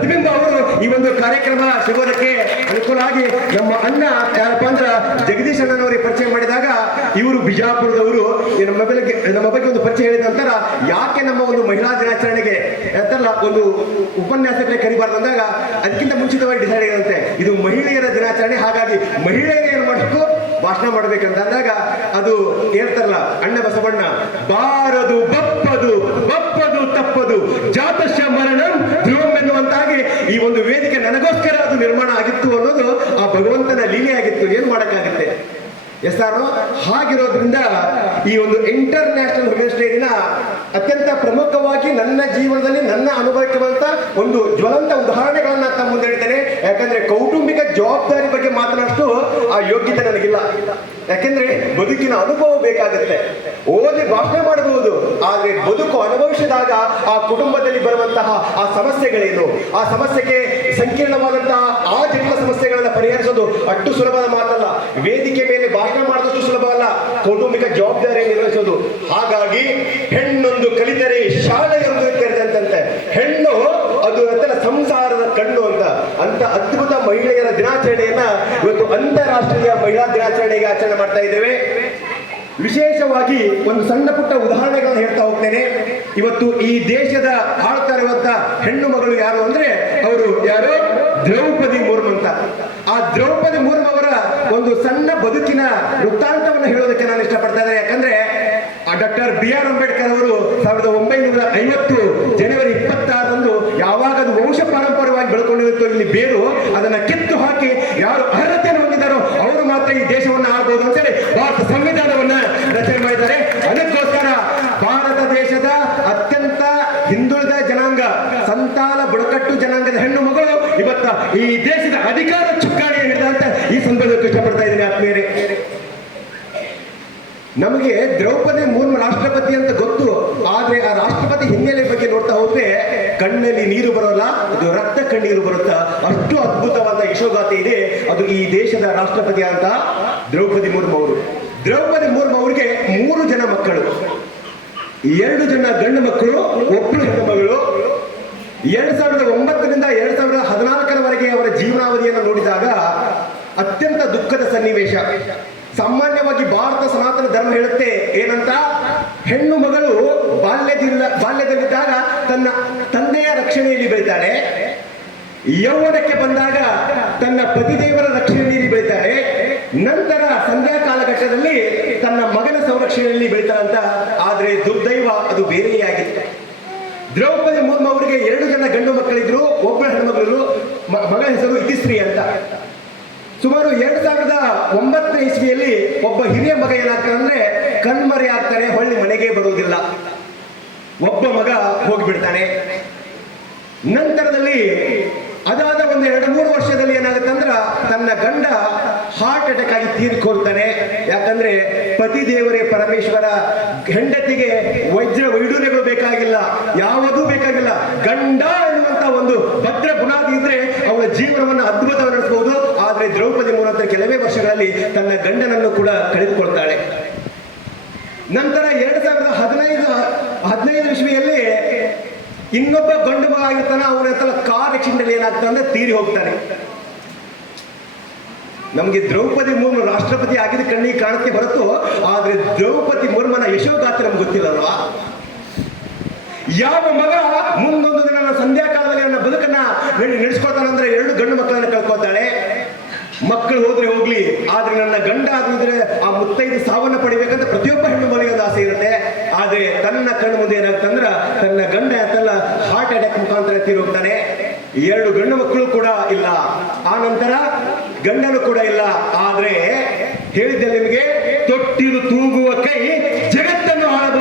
ಪ್ರತಿಬಿಂಬ ಅವರು ಈ ಒಂದು ಕಾರ್ಯಕ್ರಮ ಸಿಗೋದಕ್ಕೆ ಅನುಕೂಲ ಆಗಿ ನಮ್ಮ ಅಣ್ಣ ಯಾರಪ್ಪ ಅಂದ್ರ ಜಗದೀಶ್ ಅಣ್ಣನವರಿಗೆ ಪರಿಚಯ ಮಾಡಿದಾಗ ಇವರು ಬಿಜಾಪುರದವರು ನಮ್ಮ ಬಗ್ಗೆ ಒಂದು ಪರಿಚಯ ಹೇಳಿದ ನಂತರ ಯಾಕೆ ನಮ್ಮ ಒಂದು ಮಹಿಳಾ ದಿನಾಚರಣೆಗೆ ಅಂತಾರಲ್ಲ ಒಂದು ಉಪನ್ಯಾಸಕ್ಕೆ ಕರಿಬಾರ್ದು ಅಂದಾಗ ಅದಕ್ಕಿಂತ ಮುಂಚಿತವಾಗಿ ಡಿಸೈಡ್ ಆಗಿದಂತೆ ಇದು ಮಹಿಳೆಯರ ದಿನಾಚರಣೆ, ಹಾಗಾಗಿ ಮಹಿಳೆಯರು ಏನು ಮಾಡಬೇಕು ಭಾಷಣ ಮಾಡ್ಬೇಕಂತ ಅಂದಾಗ ಅದು ಹೇಳ್ತಾರಲ್ಲ ಅಣ್ಣ ಬಸವಣ್ಣ, ಬಾರದು ಬಪ್ಪದು ಬಪ್ಪದು ತಪ್ಪದು ಜಾತಶ್ಯ ಮರಣಂ ಧ್ರುವಂ ಎನ್ನುವಂತಾಗಿ ಈ ಒಂದು ವೇದಿಕೆ ನನಗೋಸ್ಕರ ಅದು ನಿರ್ಮಾಣ ಆಗಿತ್ತು ಅನ್ನೋದು ಆ ಭಗವಂತನ ಲೀಲೆ ಆಗಿತ್ತು. ಏನು ಮಾಡಕ್ಕಾಗುತ್ತೆ ಎಸ್ಆರು? ಹಾಗಿರೋದ್ರಿಂದ ಈ ಒಂದು ಇಂಟರ್ನ್ಯಾಷನಲ್ ವುಮೆನ್ಸ್ ಡೇ ದಿನ ಅತ್ಯಂತ ಪ್ರಮುಖವಾಗಿ ನನ್ನ ಜೀವನದಲ್ಲಿ ನನ್ನ ಅನುಭವಕ್ಕೆ ಬಂದ ಒಂದು ಜ್ವಲಂತ ಉದಾಹರಣೆಗಳನ್ನ ತಮ್ಮ ಮುಂದೆ ಹೇಳ್ತೇನೆ. ಯಾಕಂದ್ರೆ ಕೌಟುಂಬಿಕ ಜವಾಬ್ದಾರಿ ಬಗ್ಗೆ ಮಾತನಾಡಷ್ಟು ಆ ಯೋಗ್ಯತೆ ನನಗಿಲ್ಲ. ಯಾಕೆಂದ್ರೆ ಬದುಕಿನ ಅನುಭವ ಬೇಕಾಗುತ್ತೆ. ಓದಿ ಭಾಷಣ ಮಾಡಬಹುದು, ಆದ್ರೆ ಬದುಕು ಅನುಭವಿಸಿದಾಗ ಆ ಕುಟುಂಬದಲ್ಲಿ ಬರುವಂತಹ ಆ ಸಮಸ್ಯೆಗಳೇನು, ಆ ಸಮಸ್ಯೆಗೆ ಸಂಕೀರ್ಣವಾದಂತಹ ಆ ಜಟಿಲ ಸಮಸ್ಯೆಗಳನ್ನ ಪರಿಹರಿಸೋದು ಅಷ್ಟು ಸುಲಭದ ಮಾತಲ್ಲ. ವೇದಿಕೆ ಮೇಲೆ ಭಾಷಣ ಮಾಡಿದಷ್ಟು ಸುಲಭ ಅಲ್ಲ ಕೌಟುಂಬಿಕ ಜವಾಬ್ದಾರಿ ನಿರ್ವಹಿಸೋದು. ಹಾಗಾಗಿ ಹೆಣ್ಣೊಂದು ಕಲಿತರೆ ಶಾಲೆಯೊಂದು ತೆರೆದಂತೆ, ಹೆಣ್ಣು ಅದು ಅಂತರ ಸಂಸಾರದ ಕಣ್ಣು ಅಂತ ಅದ್ಭುತ ಮಹಿಳೆಯರ ದಿನಾಚರಣೆಯನ್ನ ಇವತ್ತು ಅಂತಾರಾಷ್ಟ್ರೀಯ ಮಹಿಳಾ ದಿನಾಚರಣೆಗೆ ಆಚರಣೆ ಮಾಡ್ತಾ ಇದ್ದೇವೆ. ವಿಶೇಷವಾಗಿ ಒಂದು ಸಣ್ಣ ಪುಟ್ಟ ಉದಾಹರಣೆಗಳನ್ನು ಹೇಳ್ತಾ ಹೋಗ್ತೇನೆ. ಇವತ್ತು ಈ ದೇಶದ ಆಳ್ತಾ ಇರುವಂತ ಹೆಣ್ಣು ಮಗಳು ಯಾರು ಅಂದ್ರೆ ಅವರು ಯಾರು? ದ್ರೌಪದಿ ಮುರ್ಮು ಅಂತ. ಆ ದ್ರೌಪದಿ ಮುರ್ಮು ಅವರ ಒಂದು ಸಣ್ಣ ಬದುಕಿನ ವೃತ್ತಾಂತವನ್ನು ಹೇಳೋದಕ್ಕೆ ನಾನು ಇಷ್ಟಪಡ್ತಾ ಇದ್ದೇನೆ. ಯಾಕಂದ್ರೆ ಡಾಕ್ಟರ್ BR ಅಂಬೇಡ್ಕರ್ ಅವರು 1950 ಜನವರಿ 26ರಂದು ಯಾವಾಗ ಅದು ವಂಶ ಪಾರಂಪರ್ಯವಾಗಿ ಬೆಳ್ಕೊಂಡಿರುತ್ತೋ ಇಲ್ಲಿ ಬೇರು, ಅದನ್ನ ಕಿತ್ತು ಹಾಕಿ ಯಾರು ಅರ್ಹತೆಯನ್ನು ಹೊಂದಿದ್ದಾರೋ ಅವರು ಮಾತ್ರ ಈ ದೇಶವನ್ನು ಆಳ್ಬಹುದು ಅಂತೇಳಿ ಭಾರತ ಸಂವಿಧಾನವನ್ನ ರಚನೆ ಮಾಡಿದ್ದಾರೆ. ಅದಕ್ಕೋಸ್ಕರ ಭಾರತ ದೇಶದ ಅತ್ಯಂತ ಹಿಂದುಳಿದ ಜನಾಂಗ, ಸಂತಾನ ಬುಡಕಟ್ಟು ಜನಾಂಗದ ಹೆಣ್ಣು ಮಗಳು ಇವತ್ತ ಈ ದೇಶದ ಅಧಿಕಾರ ಚುಕ್ಕಾಣಿ ಹಿಡಿದಂತ ಈ ಸಂದರ್ಭಕ್ಕೆ ಇಷ್ಟಪಡ್ತಾ ಇದ್ದೀನಿ ಆತ್ಮೀಯರೇ. ನಮಗೆ ದ್ರೌಪದಿ ಮುರ್ಮು ರಾಷ್ಟ್ರಪತಿ ಅಂತ ಗೊತ್ತು, ಆದ್ರೆ ಆ ರಾಷ್ಟ್ರಪತಿ ಹಿನ್ನೆಲೆ ಬಗ್ಗೆ ನೋಡ್ತಾ ಹೋದ್ರೆ ಕಣ್ಣಲ್ಲಿ ನೀರು ಬರೋಲ್ಲ, ಅದು ರಕ್ತ ಕಣ್ಣೀರು ಬರುತ್ತಾ. ಅಷ್ಟು ಅದ್ಭುತವಾದ ಯಶೋಗಾಥೆ ಇದೆ. ಅದು ಈ ದೇಶದ ರಾಷ್ಟ್ರಪತಿ ಅಂತ ದ್ರೌಪದಿ ಮುರ್ಮು ಅವರು. ದ್ರೌಪದಿ ಮುರ್ಮು ಅವರಿಗೆ 3 ಜನ ಮಕ್ಕಳು, 2 ಜನ ಗಂಡು ಮಕ್ಕಳು, 1 ಹೆಣ್ಣು ಮಗಳು. 2009ರಿಂದ 2014ರವರೆಗೆ ಅವರ ಜೀವನಾವಧಿಯನ್ನು ನೋಡಿದಾಗ ಅತ್ಯಂತ ದುಃಖದ ಸನ್ನಿವೇಶ. ಸಾಮಾನ್ಯವಾಗಿ ಭಾರತ ಸನಾತನ ಧರ್ಮ ಹೇಳುತ್ತೆ ಏನಂತ, ಹೆಣ್ಣು ಮಗಳು ಬಾಲ್ಯದಲ್ಲಿದ್ದಾಗ ತನ್ನ ತಂದೆಯ ರಕ್ಷಣೆಯಲ್ಲಿ ಬೆಳಿತಾಳೆ, ಯೌವನಕ್ಕೆ ಬಂದಾಗ ತನ್ನ ಪತಿದೇವರ ರಕ್ಷಣೆಯಲ್ಲಿ ಬೆಳಿತಾಳೆ, ನಂತರ ಸಂಧ್ಯಾ ಕಾಲಘಟ್ಟದಲ್ಲಿ ತನ್ನ ಮಗನ ಸಂರಕ್ಷಣೆಯಲ್ಲಿ ಬೆಳಿತಾಳಂತ. ಆದ್ರೆ ದುರ್ದೈವ ಅದು ಬೇರೆಯೇ ಆಗಿತ್ತು. ದ್ರೌಪದಿ ಮುರ್ಮು ಅವರಿಗೆ 2 ಜನ ಗಂಡು ಮಕ್ಕಳಿದ್ರು, 1 ಹೆಣ್ಮಗಳು, ಮಗಳ ಹೆಸರು ಇತಿಶ್ರೀ ಅಂತ. ಸುಮಾರು 2009 ಇಸ್ವಿಯಲ್ಲಿ ಒಬ್ಬ ಹಿರಿಯ ಮಗ ಏನಾಗ್ತಾನೆ ಅಂದ್ರೆ ಕಣ್ಮರೆ ಆಗ್ತಾನೆ, ಹೊಳ್ಳಿ ಮನೆಗೆ ಬರುವುದಿಲ್ಲ. ಒಬ್ಬ ಮಗ ಹೋಗಿಬಿಡ್ತಾನೆ. ನಂತರದಲ್ಲಿ ಅದಾದ ಒಂದು 2-3 ವರ್ಷದಲ್ಲಿ ಏನಾಗುತ್ತೆ ಅಂದ್ರ ತನ್ನ ಗಂಡ ಹಾರ್ಟ್ ಅಟ್ಯಾಕ್ ಆಗಿ ತೀರ್ಕೊಳ್ತಾನೆ. ಯಾಕಂದ್ರೆ ಪತಿ ದೇವರೇ ಪರಮೇಶ್ವರ, ಹೆಂಡತಿಗೆ ವೈಡೂರ್ಯಗಳು ಬೇಕಾಗಿಲ್ಲ, ಯಾವುದೂ ಬೇಕಾಗಿಲ್ಲ. ಗಂಡ ಎನ್ನುವಂತ ಒಂದು ಭದ್ರ ಬುನಾದಿ ಇದ್ರೆ ಅವಳ ಜೀವನವನ್ನು ಅದ್ಭುತವಾಗಿ ನಡೆಸಬಹುದು. ಆದ್ರೆ ದ್ರೌಪದಿ ಮುರ್ಮು ಕೆಲವೇ ವರ್ಷಗಳಲ್ಲಿ ತನ್ನ ಗಂಡನನ್ನು ಕೂಡ ಕಳೆದುಕೊಳ್ತಾಳೆ. ನಂತರ 2015 ಇಸ್ವಿಯಲ್ಲಿ ಇನ್ನೊಬ್ಬ ಗಂಡು ಮಗ ಆಗಿರ್ತಾನೆ. ಅವನ ಕಾರ್ ಆಕ್ಸಿಡೆಂಟ್ ಏನಾಗ್ತಾನೆ ಅಂದ್ರೆ ತೀರಿ ಹೋಗ್ತಾನೆ. ನಮಗೆ ದ್ರೌಪದಿ ಮುರ್ಮು ರಾಷ್ಟ್ರಪತಿ ಆಗಿದ ಕಣ್ಣಿಗೆ ಕಾಣಕ್ಕೆ ಬರುತ್ತೋ, ಆದ್ರೆ ದ್ರೌಪದಿ ಮುರ್ಮನ ಯಶೋಗಾಥೆ ನಮ್ಗೆ ಗೊತ್ತಿಲ್ಲಲ್ವಾ? ಯಾವ ಮಗ ಮುಂದೊಂದು ದಿನ ಸಂಧ್ಯಾ ಕಾಲದಲ್ಲಿ ನನ್ನ ಬದುಕನ್ನ ನಡೆಸ್ಕೊಳ್ತಾನಂದ್ರೆ 2 ಗಂಡು ಮಕ್ಕಳನ್ನ ಕಳ್ಕೊತಾಳೆ. ಮಕ್ಕಳು ಹೋದ್ರೆ ಹೋಗ್ಲಿ, ಆದ್ರೆ ನನ್ನ ಗಂಡ ಆಗಿದ್ರೆ ಆ ಮುತ್ತೈದು ಸಾವನ್ನ ಪಡಿಬೇಕಂತ ಪ್ರತಿಯೊಬ್ಬ ಹೆಣ್ಣು ಮನೆಗೆ ಒಂದು ಆಸೆ ಇರುತ್ತೆ. ಆದ್ರೆ ತನ್ನ ಕಣ್ಣು ಮುಂದೆ ಏನಾಗ್ತಂದ್ರ ತನ್ನ ಗಂಡ ಅಂತಲ್ಲ ಹಾರ್ಟ್ ಅಟ್ಯಾಕ್ ಮುಖಾಂತರ ತೀರೋಗ್ತಾನೆ. 2 ಗಂಡು ಮಕ್ಕಳು ಕೂಡ ಇಲ್ಲ, ಆ ನಂತರ ಗಂಡನು ಕೂಡ ಇಲ್ಲ. ಆದ್ರೆ ಹೇಳಿದ್ದೆ ನಿಮಗೆ, ತೊಟ್ಟಿಲು ತೂಗು